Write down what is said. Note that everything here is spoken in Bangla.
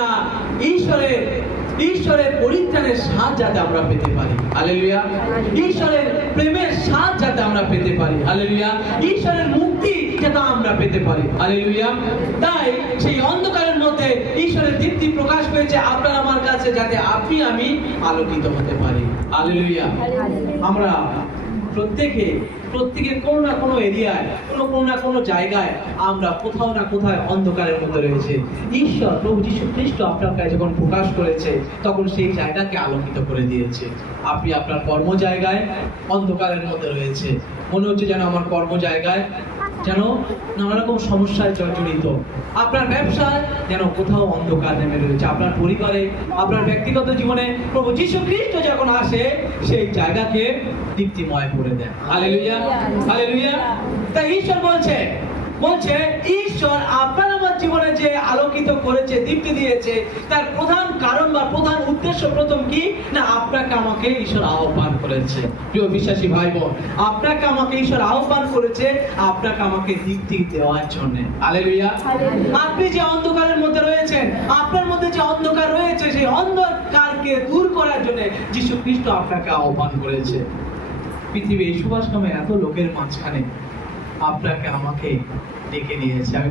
না ঈশ্বরের পরিত্রাণের স্বাদ যাতে আমরা পেতে পারি। হালেলুয়া। ঈশ্বরের প্রেমের স্বাদ যাতে আমরা পেতে পারি। হালেলুয়া। ঈশ্বরের মুক্তি যাতে আমরা পেতে পারি। হালেলুয়া। তাই সেই অন্ধকারের মধ্যে ঈশ্বরের দীপ্তি প্রকাশ পেয়েছে আপনার আমার কাছে, যাতে আপনি আমি আলোকিত হতে পারি। হালেলুয়া। আমরা প্রত্যেকে কোনো না কোনো এরিয়ায়, কোনো না কোনো জায়গায় আমরা কোথাও না কোথায় অন্ধকারের মধ্যে রয়েছে। ঈশ্বর প্রভু যীশু খ্রিস্ট আপনার কাছে যখন প্রকাশ করেছে, তখন সেই জায়গাকে আলোকিত করে দিয়েছে। আপনি আপনার কর্ম জায়গায় অন্ধকারের মধ্যে রয়েছে, মনে হচ্ছে যেন আমার কর্ম জায়গায় যেন নানা রকম সমস্যায় জড়িত। আপনার ব্যবসায় যেন কোথাও অন্ধকার নেমে রয়েছে। আপনার পরিবারে, আপনার ব্যক্তিগত জীবনে প্রভু যীশু খ্রিস্ট যখন আসে, সেই জায়গাকে দীপ্তিময় করে দেন। Hallelujah, hallelujah. তাই ঈশ্বর বলছে ঈশ্বর আপনার আমার জীবনে যে আলোকিত করেছে, দীপ্তি দিয়েছে, তার প্রধান কারণ বা প্রধান উদ্দেশ্য প্রথম কি না, আপনাকে আমাকে ঈশ্বর আহ্বান করেছে। প্রিয় বিশ্বাসী ভাই বোন, আপনাকে আমাকে ঈশ্বর আহ্বান করেছে আপনাকে আমাকে দীপ্তি দেওয়ার জন্য। হালেলুয়া। আপনি যে অন্ধকারের মধ্যে রয়েছেন, আপনার মধ্যে যে অন্ধকার রয়েছে, সেই অন্ধকারকে দূর করার জন্য যীশু খ্রিস্ট আপনাকে আহ্বান করেছে। পৃথিবীর এই সুভাষ নামে এত লোকের মাঝখানে আপনাকে আমাকে ডেকে নিয়েছে। আমি